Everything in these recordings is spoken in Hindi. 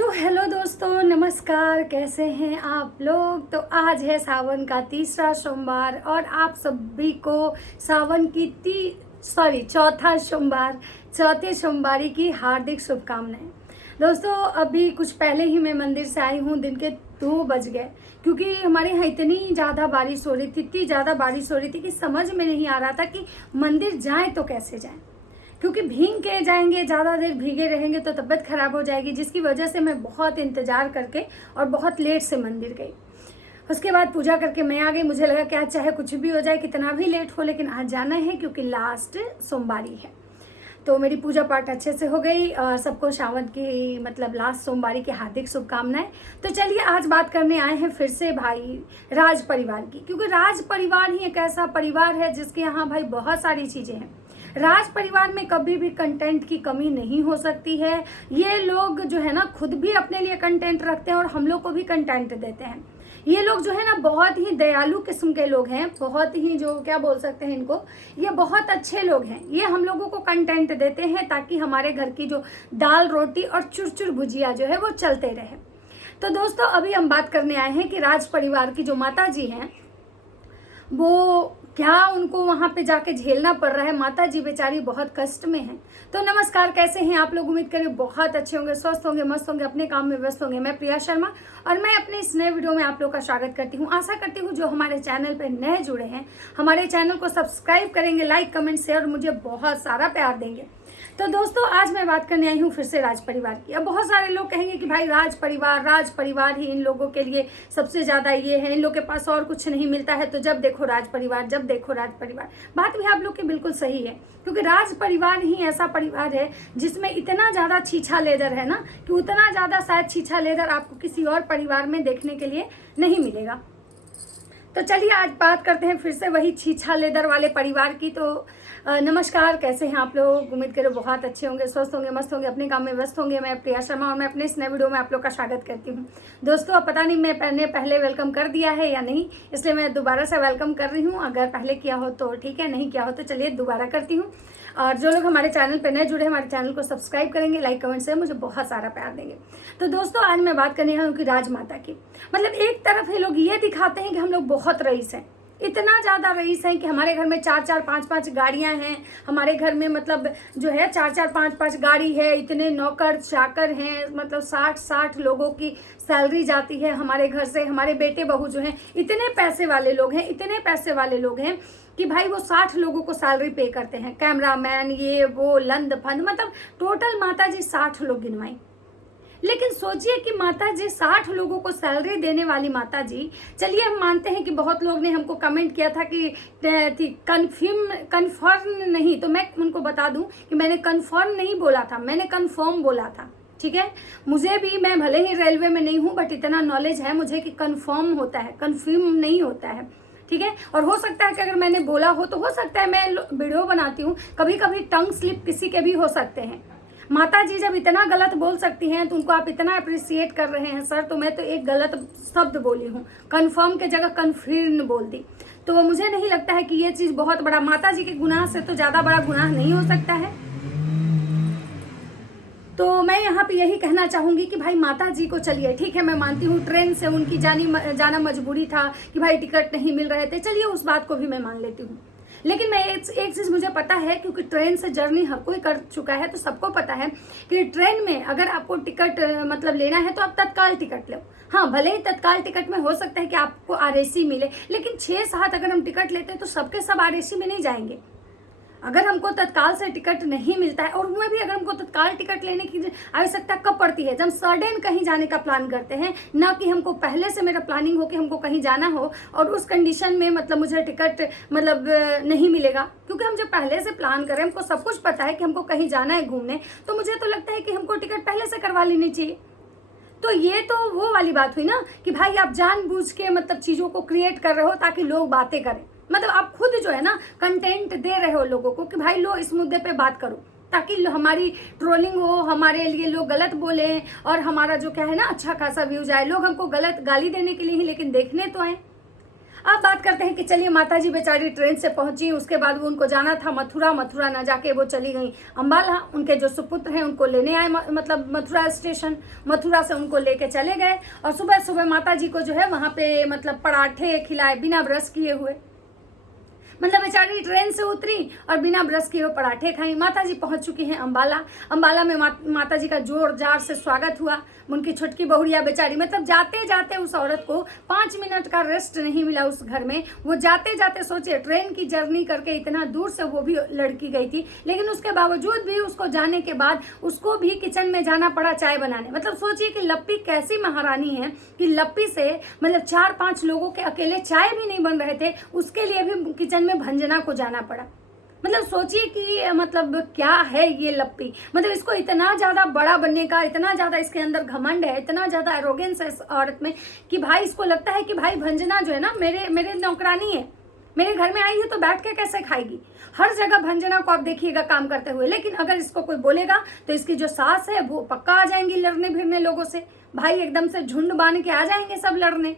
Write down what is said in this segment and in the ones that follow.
तो हेलो दोस्तों, नमस्कार। कैसे हैं आप लोग। तो आज है सावन का तीसरा सोमवार और आप सभी को सावन की चौथे सोमवारी की हार्दिक शुभकामनाएं। दोस्तों, अभी कुछ पहले ही मैं मंदिर से आई हूँ। दिन के 2 बज गए क्योंकि हमारे यहाँ इतनी ज़्यादा बारिश हो रही थी कि समझ में नहीं आ रहा था कि मंदिर जाएं तो कैसे जाएं, क्योंकि भीग के जाएंगे, ज़्यादा देर भीगे रहेंगे तो तबीयत खराब हो जाएगी, जिसकी वजह से मैं बहुत इंतज़ार करके और बहुत लेट से मंदिर गई। उसके बाद पूजा करके मैं आ गई। मुझे लगा कि आज चाहे कुछ भी हो जाए, कितना भी लेट हो, लेकिन आज जाना है क्योंकि लास्ट सोमवारी है। तो मेरी पूजा पाठ अच्छे से हो गई और सबको सावन की लास्ट सोमवारी की हार्दिक शुभकामनाएं। तो चलिए आज बात करने आए हैं फिर से भाई राज परिवार की, क्योंकि राज परिवार ही एक ऐसा परिवार है जिसके यहाँ भाई बहुत सारी चीज़ें हैं। राज परिवार में कभी भी कंटेंट की कमी नहीं हो सकती है। ये लोग जो है ना खुद भी अपने लिए कंटेंट रखते हैं और हम लोग को भी कंटेंट देते हैं। ये लोग जो है ना बहुत ही दयालु किस्म के लोग हैं, बहुत ही जो क्या बोल सकते हैं इनको, ये बहुत अच्छे लोग हैं। ये हम लोगों को कंटेंट देते हैं ताकि हमारे घर की जो दाल रोटी और चुरचुर भुजिया जो है वो चलते रहे। तो दोस्तों, अभी हम बात करने आए हैं कि राज परिवार की जो माता जी हैं वो क्या उनको वहाँ पे जाके झेलना पड़ रहा है। माता जी बेचारी बहुत कष्ट में हैं। तो नमस्कार, कैसे हैं आप लोग। उम्मीद करें बहुत अच्छे होंगे, स्वस्थ होंगे, मस्त होंगे, अपने काम में व्यस्त होंगे। मैं प्रिया शर्मा और मैं अपने इस नए वीडियो में आप लोग का स्वागत करती हूँ। आशा करती हूँ जो हमारे चैनल पे नए जुड़े हैं हमारे चैनल को सब्सक्राइब करेंगे, लाइक कमेंट शेयर और मुझे बहुत सारा प्यार देंगे। तो दोस्तों, आज मैं बात करने आई हूँ फिर से राज परिवार की। अब बहुत सारे लोग कहेंगे कि भाई राज परिवार ही इन लोगों के लिए सबसे ज़्यादा ये है, इन लोग के पास और कुछ नहीं मिलता है, तो जब देखो राज परिवार। बात भी आप लोग की बिल्कुल सही है, क्योंकि राज परिवार ही ऐसा परिवार है जिसमें इतना ज़्यादा छीछा लेदर है ना कि उतना ज़्यादा शायद छीछा लेदर आपको किसी और परिवार में देखने के लिए नहीं मिलेगा। तो चलिए आज बात करते हैं फिर से वही छीछा लेदर वाले परिवार की। तो नमस्कार, कैसे हैं आप लोग। उम्मीद करो बहुत अच्छे होंगे, स्वस्थ होंगे, मस्त होंगे, अपने काम में व्यस्त होंगे। मैं प्रिया शर्मा और मैं अपने इस नए वीडियो में आप लोग का स्वागत करती हूं। दोस्तों, अब पता नहीं मैंने पहले वेलकम कर दिया है या नहीं, इसलिए मैं दोबारा से वेलकम कर रही हूँ। अगर पहले किया हो तो ठीक है, नहीं किया हो तो चलिए दोबारा करती हूँ। और जो लोग हमारे चैनल पर नए जुड़े हमारे चैनल को सब्सक्राइब करेंगे, लाइक कमेंट से मुझे बहुत सारा प्यार देंगे। तो दोस्तों, आज मैं बात करने वाली हूँ कि राजमाता की। एक तरफ ये लोग ये दिखाते हैं कि हम लोग बहुत रईस हैं, इतना ज़्यादा रईस हैं कि हमारे घर में 4-4 5-5 गाड़ियाँ हैं। हमारे घर में जो है 4-4 5-5 गाड़ी है, इतने नौकर चाकर हैं, 60-60 लोगों की सैलरी जाती है हमारे घर से। हमारे बेटे बहू जो हैं इतने पैसे वाले लोग हैं कि भाई वो 60 लोगों को सैलरी पे करते हैं, कैमरामैन, ये वो, लंद फंद, टोटल माता जी 60 लोग गिनवाई। लेकिन सोचिए कि माता जी 60 लोगों को सैलरी देने वाली माता जी। चलिए हम मानते हैं कि बहुत लोग ने हमको कमेंट किया था कि कन्फर्म नहीं, तो मैं उनको बता दूं कि मैंने कन्फर्म नहीं बोला था, मैंने कन्फर्म बोला था। ठीक है, मुझे भी, मैं भले ही रेलवे में नहीं हूँ बट इतना नॉलेज है मुझे कि कन्फर्म होता है, कन्फर्म नहीं होता है। ठीक है, और हो सकता है कि अगर मैंने बोला हो तो हो सकता है, मैं वीडियो बनाती हूँ, कभी कभी टंग स्लिप किसी के भी हो सकते हैं। माता जी जब इतना गलत बोल सकती हैं तो उनको आप इतना अप्रिशिएट कर रहे हैं सर, तो मैं तो एक गलत शब्द बोली हूँ, कन्फर्म के जगह कन्फर्म बोल दी। तो मुझे नहीं लगता है कि ये चीज़ बहुत बड़ा, माता जी के गुनाह से तो ज़्यादा बड़ा गुनाह नहीं हो सकता है। तो मैं यहाँ पे यही कहना चाहूँगी कि भाई माता जी को, चलिए ठीक है, मैं मानती हूँ ट्रेन से उनकी जाना मजबूरी था कि भाई टिकट नहीं मिल रहे थे, चलिए उस बात को भी मैं मान लेती हूँ। लेकिन मैं एक चीज़ मुझे पता है, क्योंकि ट्रेन से जर्नी हर कोई कर चुका है, तो सबको पता है कि ट्रेन में अगर आपको टिकट लेना है तो आप तत्काल टिकट लो। हाँ, भले ही तत्काल टिकट में हो सकता है कि आपको आरएसी मिले, लेकिन 6-7 अगर हम टिकट लेते हैं तो सबके सब आरएसी में नहीं जाएंगे। अगर हमको तत्काल से टिकट नहीं मिलता है, और उसमें भी अगर हमको तत्काल टिकट लेने की आवश्यकता कब पड़ती है, जब सडन कहीं जाने का प्लान करते हैं, ना कि हमको पहले से मेरा प्लानिंग हो कि हमको कहीं जाना हो और उस कंडीशन में मुझे टिकट नहीं मिलेगा। क्योंकि हम जब पहले से प्लान करें, हमको सब कुछ पता है कि हमको कहीं जाना है घूमने, तो मुझे तो लगता है कि हमको टिकट पहले से करवा लेनी चाहिए। तो ये तो वो वाली बात हुई ना कि भाई आप जानबूझ के चीज़ों को क्रिएट कर रहे हो ताकि लोग बातें करें। आप खुद जो है ना कंटेंट दे रहे हो लोगों को कि भाई लो इस मुद्दे पे बात करो, ताकि हमारी ट्रोलिंग हो, हमारे लिए लोग गलत बोले और हमारा जो क्या है ना अच्छा खासा व्यूज आए। लोग हमको गलत गाली देने के लिए ही लेकिन देखने तो आए। अब बात करते हैं कि चलिए माता जी बेचारी ट्रेन से पहुंची, उसके बाद वो उनको जाना था मथुरा, मथुरा ना जाके वो चली गई अम्बाला। उनके जो सुपुत्र हैं उनको लेने आए, मतलब मथुरा स्टेशन, मथुरा से उनको लेके चले गए। और सुबह सुबह माता जी को जो है वहाँ पे मतलब पराठे खिलाए बिना ब्रश किए हुए, मतलब बेचारी ट्रेन से उतरी और बिना ब्रश किए हुए पराठे खाई। माता जी पहुंच चुकी हैं अम्बाला। अम्बाला में माता जी का जोरदार से स्वागत हुआ। उनकी छुटकी बहुड़िया बेचारी, मतलब जाते जाते उस औरत को 5 मिनट का रेस्ट नहीं मिला उस घर में। वो जाते जाते, सोचिए ट्रेन की जर्नी करके इतना दूर से वो भी लड़की गई थी, लेकिन उसके बावजूद भी उसको जाने के बाद उसको भी किचन में जाना पड़ा चाय बनाने। मतलब सोचिए कि लप्पी कैसी महारानी है कि लप्पी से मतलब 4-5 लोगों के अकेले चाय भी नहीं बन रहे थे, उसके लिए भी किचन में भंजना को जाना पड़ा। मतलब सोचिए कि मतलब क्या है ये लप्पी, मतलब इसको इतना ज़्यादा बड़ा बनने का, इतना ज़्यादा इसके अंदर घमंड है, इतना ज़्यादा एरोगेंस है इस औरत में कि भाई इसको लगता है कि भाई भंजना जो है ना मेरे नौकरानी है, मेरे घर में आई है तो बैठ के कैसे खाएगी। हर जगह भंजना को आप देखिएगा काम करते हुए, लेकिन अगर इसको कोई बोलेगा तो इसकी जो सास है वो पक्का आ जाएंगी लड़ने भिड़ने लोगों से। भाई एकदम से झुंड बांध के आ जाएंगे सब लड़ने।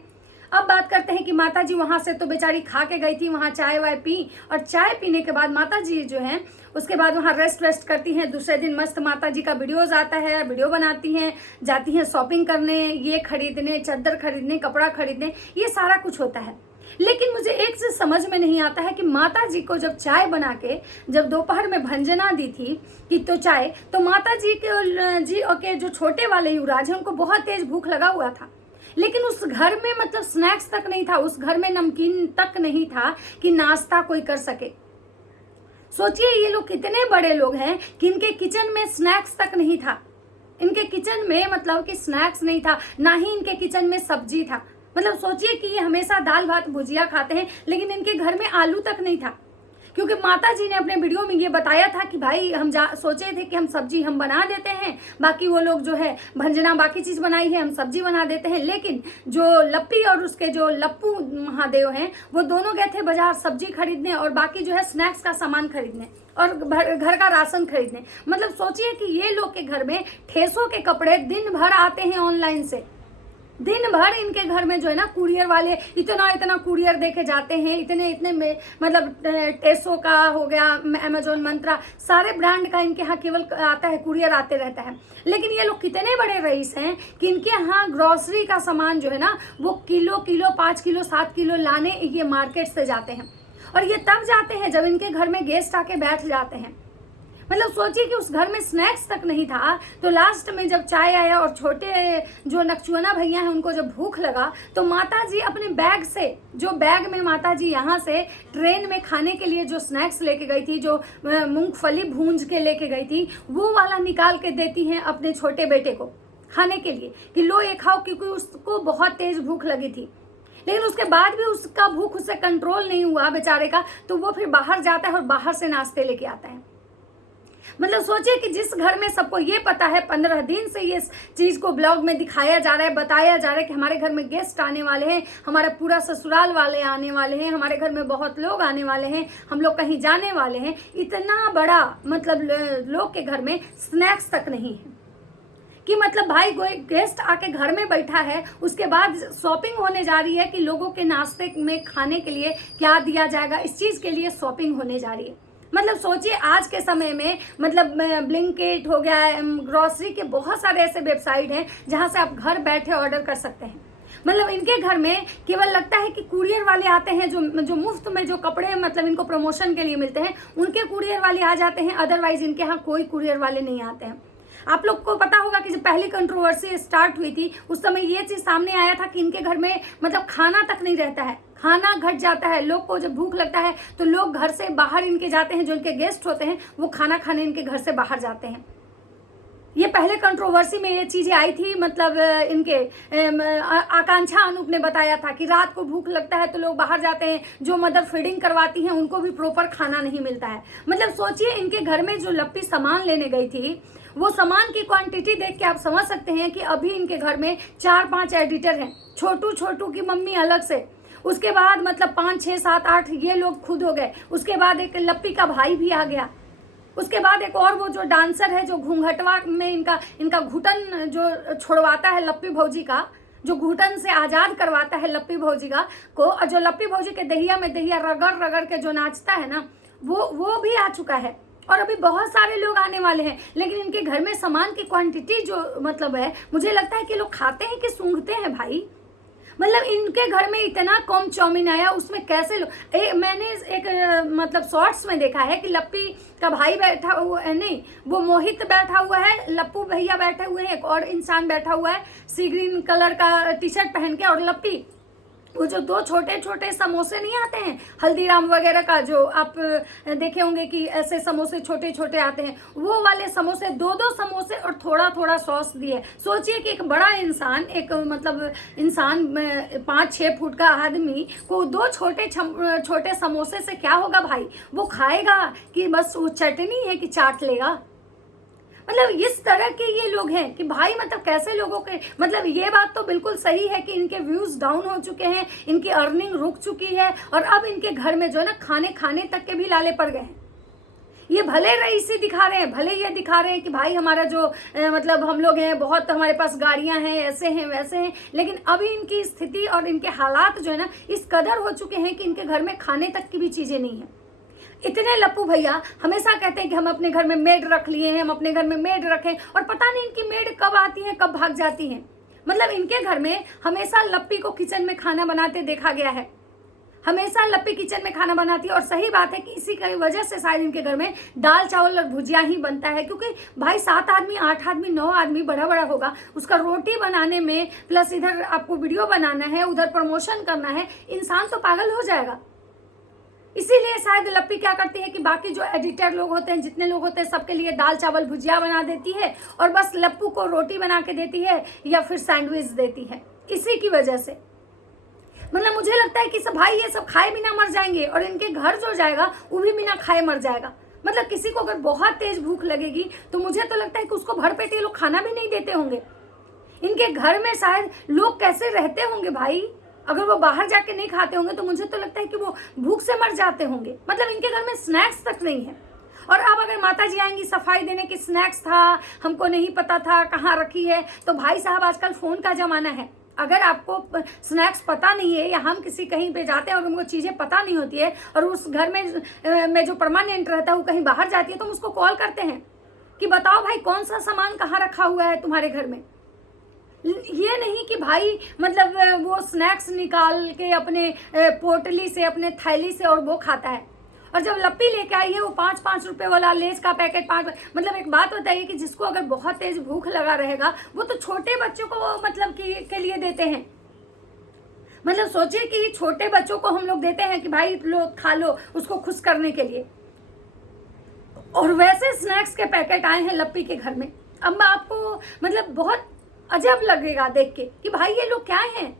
अब बात करते हैं कि माता जी वहां से तो बेचारी खा के गई थी, वहां चाय वाय पी, और चाय पीने के बाद माता जी जो हैं उसके बाद वहां रेस्ट करती हैं। दूसरे दिन मस्त माता जी का वीडियोज आता है, वीडियो बनाती हैं, जाती हैं शॉपिंग करने, ये खरीदने, चादर खरीदने, कपड़ा खरीदने, ये सारा कुछ होता है। लेकिन मुझे एक चीज समझ में नहीं आता है कि माता जी को जब चाय बना के जब दोपहर में भंजना दी थी कि तो चाय, तो माता जी के जो छोटे वाले युवराज हैं उनको बहुत तेज भूख लगा हुआ था, लेकिन उस घर में मतलब स्नैक्स तक नहीं था, उस घर में नमकीन तक नहीं था कि नाश्ता कोई कर सके। सोचिए ये लोग कितने बड़े लोग हैं कि इनके किचन में स्नैक्स तक नहीं था। इनके किचन में मतलब कि स्नैक्स नहीं था, ना ही इनके किचन में सब्जी था। मतलब सोचिए कि ये हमेशा दाल भात भुजिया खाते हैं, लेकिन इनके घर में आलू तक नहीं था, क्योंकि माता जी ने अपने वीडियो में ये बताया था कि भाई हम सोचे थे कि हम सब्जी हम बना देते हैं, बाकी वो लोग जो है भंजना बाकी चीज़ बनाई है, हम सब्जी बना देते हैं। लेकिन जो लप्पी और उसके जो लप्पू महादेव हैं वो दोनों गए थे बाजार सब्जी खरीदने और बाकी जो है स्नैक्स का सामान खरीदने और घर का राशन खरीदने। मतलब सोचिए कि ये लोग के घर में ठेसों के कपड़े दिन भर आते हैं ऑनलाइन से, दिन भर इनके घर में जो है ना कुरियर वाले इतना कुरियर देके जाते हैं, इतने में मतलब टेसो का हो गया, अमेजोन, मंत्रा, सारे ब्रांड का इनके यहाँ केवल आता है, कुरियर आते रहता है। लेकिन ये लोग कितने बड़े रईस हैं कि इनके यहाँ ग्रोसरी का सामान जो है ना वो किलो 5 किलो 7 किलो लाने ये मार्केट से जाते हैं, और ये तब जाते हैं जब इनके घर में गेस्ट आके बैठ जाते हैं। मतलब सोचिए कि उस घर में स्नैक्स तक नहीं था, तो लास्ट में जब चाय आया और छोटे जो नकचुआना भैया हैं उनको जब भूख लगा तो माता जी अपने बैग से, जो बैग में माता जी यहाँ से ट्रेन में खाने के लिए जो स्नैक्स लेके गई थी, जो मूंगफली भूंज के लेके गई थी, वो वाला निकाल के देती हैं अपने छोटे बेटे को खाने के लिए कि लो ये खाओ, क्योंकि उसको बहुत तेज भूख लगी थी। लेकिन उसके बाद भी उसका भूख उससे कंट्रोल नहीं हुआ बेचारे का, तो वो फिर बाहर जाता है और बाहर से नाश्ते लेके आता है। मतलब सोचिए कि जिस घर में सबको ये पता है, 15 दिन से ये चीज़ को ब्लॉग में दिखाया जा रहा है, बताया जा रहा है कि हमारे घर में गेस्ट आने वाले हैं, हमारा पूरा ससुराल वाले आने वाले हैं, हमारे घर में बहुत लोग आने वाले हैं, हम लोग कहीं जाने वाले हैं, इतना बड़ा मतलब लोग के घर में स्नैक्स तक नहीं है कि मतलब भाई कोई गेस्ट आके घर में बैठा है, उसके बाद शॉपिंग होने जा रही है कि लोगों के नाश्ते में खाने के लिए क्या दिया जाएगा, इस चीज़ के लिए शॉपिंग होने जा रही है। मतलब सोचिए आज के समय में मतलब ब्लिंकिट हो गया, ग्रोसरी के बहुत सारे ऐसे वेबसाइट हैं जहां से आप घर बैठे ऑर्डर कर सकते हैं। मतलब इनके घर में केवल लगता है कि कुरियर वाले आते हैं, जो मुफ्त में जो कपड़े मतलब इनको प्रमोशन के लिए मिलते हैं उनके कुरियर वाले आ जाते हैं, अदरवाइज इनके यहाँ कोई कुरियर वाले नहीं आते हैं। आप लोग को पता होगा कि जब पहली कंट्रोवर्सी स्टार्ट हुई थी उस समय ये चीज़ सामने आया था कि इनके घर में मतलब खाना तक नहीं रहता है, खाना घट जाता है। लोग को जब भूख लगता है तो लोग घर से बाहर इनके जाते हैं, जो इनके गेस्ट होते हैं वो खाना खाने इनके घर से बाहर जाते हैं। ये पहले कंट्रोवर्सी में ये चीज़ें आई थी, मतलब इनके आकांक्षा अनूप ने बताया था कि रात को भूख लगता है तो लोग बाहर जाते हैं, जो मदर फीडिंग करवाती हैं उनको भी प्रॉपर खाना नहीं मिलता है। मतलब सोचिए इनके घर में जो लप्पी सामान लेने गई थी वो सामान की क्वांटिटी देख के आप समझ सकते हैं कि अभी इनके घर में 4-5 एडिटर हैं, छोटू की मम्मी अलग से, उसके बाद मतलब 5, 6, 7, 8 ये लोग खुद हो गए, उसके बाद एक लप्पी का भाई भी आ गया, उसके बाद एक और वो जो डांसर है जो घूंघटवा में इनका घुटन जो छोड़वाता है लप्पी भौजी का, जो घुटन से आज़ाद करवाता है लप्पी भौजी का को, और जो लप्पी भौजी के दहिया में दहिया रगड़ रगड़ के जो नाचता है ना, वो भी आ चुका है। और अभी बहुत सारे लोग आने वाले हैं, लेकिन इनके घर में सामान की क्वांटिटी जो मतलब है, मुझे लगता है कि लोग खाते हैं कि सूंघते हैं भाई। मतलब इनके घर में इतना कम चाउमीन आया, उसमें कैसे मैंने एक मतलब शॉर्ट्स में देखा है कि लप्पी का भाई बैठा हुआ है, नहीं वो मोहित बैठा हुआ है, लप्पू भैया बैठे हुए हैं, एक और इंसान बैठा हुआ है सी ग्रीन कलर का टी शर्ट पहन के, और लप्पी वो जो 2 छोटे छोटे समोसे नहीं आते हैं हल्दीराम वगैरह का, जो आप देखे होंगे कि ऐसे समोसे छोटे छोटे आते हैं, वो वाले समोसे 2-2 समोसे और थोड़ा थोड़ा सॉस दिए। सोचिए कि एक बड़ा इंसान, एक मतलब इंसान 5-6 फुट का आदमी को 2 छोटे छोटे समोसे से क्या होगा भाई? वो खाएगा कि बस वो चटनी है कि चाट लेगा? मतलब इस तरह के ये लोग हैं कि भाई मतलब कैसे लोगों के, मतलब ये बात तो बिल्कुल सही है कि इनके व्यूज डाउन हो चुके हैं, इनकी अर्निंग रुक चुकी है, और अब इनके घर में जो है ना खाने तक के भी लाले पड़ गए हैं। ये भले रईसी दिखा रहे हैं, भले ये दिखा रहे हैं कि भाई हमारा जो मतलब हम लोग हैं, बहुत हमारे पास गाड़ियां हैं, ऐसे हैं वैसे हैं, लेकिन अभी इनकी स्थिति और इनके हालात जो है ना इस कदर हो चुके हैं कि इनके घर में खाने तक की भी चीजें नहीं है। इतने लप्पू भैया हमेशा कहते हैं कि हम अपने घर में मेड रख लिए हैं, हम अपने घर में मेड रखें, और पता नहीं इनकी मेड कब आती है कब भाग जाती हैं। मतलब इनके घर में हमेशा लप्पी को किचन में खाना बनाते देखा गया है, हमेशा लप्पी किचन में खाना बनाती है। और सही बात है कि इसी की वजह से शायद इनके घर में दाल चावल और भुजिया ही बनता है, क्योंकि भाई 7 आदमी 8 आदमी 9 आदमी बड़ा बड़ा होगा, उसका रोटी बनाने में प्लस इधर आपको वीडियो बनाना है, उधर प्रमोशन करना है, इंसान तो पागल हो जाएगा। इसीलिए शायद लप्पी क्या करती है कि बाकी जो एडिटर लोग होते हैं, जितने लोग होते हैं, सबके लिए दाल चावल भुजिया बना देती है और बस लप्पू को रोटी बना के देती है या फिर सैंडविच देती है। इसी की वजह से मतलब मुझे लगता है कि सब भाई ये सब खाए बिना मर जाएंगे, और इनके घर जो जाएगा वो भी बिना खाए मर जाएगा। मतलब किसी को अगर बहुत तेज भूख लगेगी तो मुझे तो लगता है कि उसको भर पेट ये लोग खाना भी नहीं देते होंगे। इनके घर में शायद लोग कैसे रहते होंगे भाई, अगर वो बाहर जाके नहीं खाते होंगे तो मुझे तो लगता है कि वो भूख से मर जाते होंगे। मतलब इनके घर में स्नैक्स तक नहीं है। और अब अगर माता जी आएंगी सफाई देने की, स्नैक्स था हमको नहीं पता था कहाँ रखी है, तो भाई साहब आजकल फ़ोन का ज़माना है, अगर आपको स्नैक्स पता नहीं है या हम किसी कहीं पे जाते हैं और हमको चीज़ें पता नहीं होती है और उस घर में जो परमानेंट रहता है वो कहीं बाहर जाती है, तो हम उसको कॉल करते हैं कि बताओ भाई कौन सा सामान कहाँ रखा हुआ है तुम्हारे घर में। ये नहीं कि भाई मतलब वो स्नैक्स निकाल के अपने पोटली से, अपने थैली से और वो खाता है। और जब लप्पी लेके आई है वो 5-5 रुपए वाला लेस का पैकेट, 5, मतलब एक बात बताइए कि जिसको अगर बहुत तेज भूख लगा रहेगा वो तो छोटे बच्चों को वो मतलब के लिए देते हैं। मतलब सोचिए कि छोटे बच्चों को हम लोग देते हैं कि भाई लो खा लो, उसको खुश करने के लिए, और वैसे स्नैक्स के पैकेट आए हैं लप्पी के घर में। अब आपको मतलब बहुत अजब लगेगा देख के कि भाई ये लोग क्या हैं।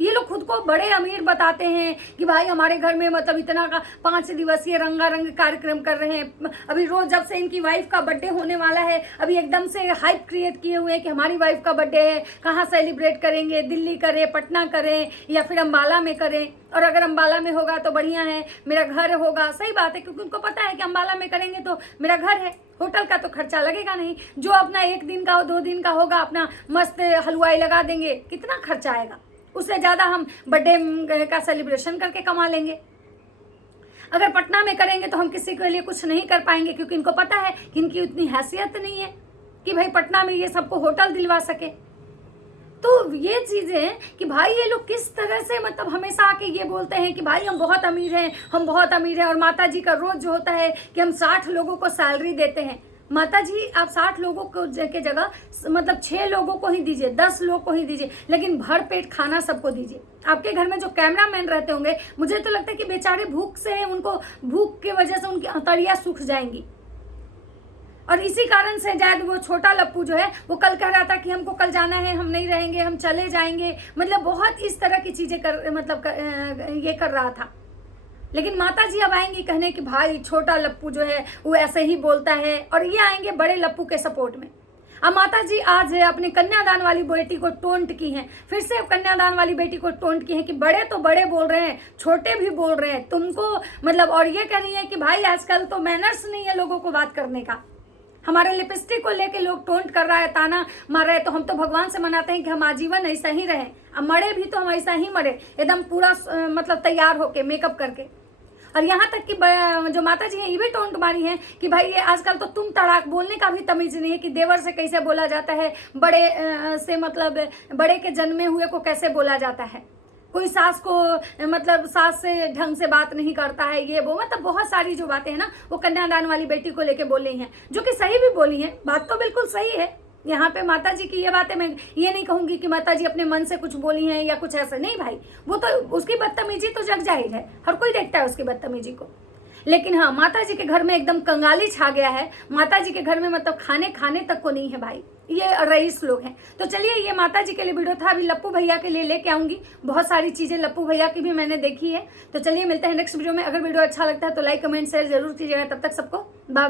ये लोग खुद को बड़े अमीर बताते हैं कि भाई हमारे घर में मतलब इतना का 5 दिवसीय रंगारंग कार्यक्रम कर रहे हैं। अभी रोज जब से इनकी वाइफ का बर्थडे होने वाला है, अभी एकदम से हाइप क्रिएट किए हुए हैं कि हमारी वाइफ का बर्थडे है, कहाँ सेलिब्रेट करेंगे, दिल्ली करें, पटना करें या फिर अम्बाला में करें, और अगर अम्बाला में होगा तो बढ़िया है, मेरा घर होगा। सही बात है, क्योंकि उनको पता है कि अम्बाला में करेंगे तो मेरा घर है, होटल का तो खर्चा लगेगा नहीं, जो अपना 1 दिन का 2 दिन का होगा अपना मस्त हलवाई लगा देंगे, कितना खर्चा आएगा, उससे ज़्यादा हम बर्थडे का सेलिब्रेशन करके कमा लेंगे। अगर पटना में करेंगे तो हम किसी के लिए कुछ नहीं कर पाएंगे, क्योंकि इनको पता है कि इनकी उतनी हैसियत नहीं है कि भाई पटना में ये सबको होटल दिलवा सके। तो ये चीज़ें कि भाई ये लोग किस तरह से मतलब हमेशा आके ये बोलते हैं कि भाई हम बहुत अमीर हैं, हम बहुत अमीर हैं, और माता जी का रोज जो होता है कि हम 60 लोगों को सैलरी देते हैं। माता जी आप 60 लोगों को के जगह मतलब 6 लोगों को ही दीजिए, 10 लोग को ही दीजिए, लेकिन भर पेट खाना सबको दीजिए। आपके घर में जो कैमरामैन रहते होंगे, मुझे तो लगता है कि बेचारे भूख से, उनको भूख की वजह से उनकी अंतड़ियाँ सूख जाएंगी। और इसी कारण से शायद वो छोटा लप्पू जो है वो कल कह रहा था कि हमको कल जाना है, हम नहीं रहेंगे, हम चले जाएंगे, मतलब बहुत इस तरह की चीज़ें ये कर रहा था। लेकिन माता जी अब आएंगी कहने कि भाई छोटा लप्पू जो है वो ऐसे ही बोलता है, और ये आएंगे बड़े लप्पू के सपोर्ट में। अब माता जी आज अपनी कन्यादान वाली बेटी को टोंट की हैं, फिर से कन्यादान वाली बेटी को टोंट की हैं कि बड़े तो बड़े बोल रहे हैं, छोटे भी बोल रहे हैं तुमको, मतलब और ये कह रही है कि भाई आजकल तो मैनर्स नहीं है लोगों को बात करने का। हमारे लिपस्टिक को लेके लोग टोंट कर रहा है, ताना मार रहे हैं, तो हम तो भगवान से मनाते हैं कि हम आजीवन ऐसा ही रहें। अब मरे भी तो हम ऐसा ही मरे, एकदम पूरा मतलब तैयार होके मेकअप करके। और यहाँ तक कि जो माता जी हैं ये भी टोंट मारी हैं कि भाई ये आजकल तो तुम तड़ाक, बोलने का भी तमीज नहीं है कि देवर से कैसे बोला जाता है, बड़े से मतलब बड़े के जन्मे हुए को कैसे बोला जाता है, कोई सास को मतलब सास से ढंग से बात नहीं करता है, ये वो मतलब बहुत सारी जो बातें हैं ना वो कन्यादान वाली बेटी को लेके बोल रही हैं, जो कि सही भी बोली हैं, बात तो बिल्कुल सही है। यहाँ पे माता जी की ये बातें मैं ये नहीं कहूंगी कि माता जी अपने मन से कुछ बोली हैं या कुछ ऐसा, नहीं भाई, वो तो उसकी बदतमीजी तो जग जाहिर है, हर कोई देखता है उसकी बदतमीजी को। लेकिन हाँ, माता जी के घर में एकदम कंगाली छा गया है, माता जी के घर में मतलब खाने तक को नहीं है भाई, ये रईस लोग हैं। तो चलिए, ये माता जी के लिए वीडियो था, अभी लप्पू भैया के लिए लेके आऊंगी, बहुत सारी चीजें लप्पू भैया की भी मैंने देखी है। तो चलिए मिलते हैं नेक्स्ट वीडियो में। अगर वीडियो अच्छा लगता है तो लाइक कमेंट शेयर जरूर कीजिएगा। तब तक सबको बाय बाय।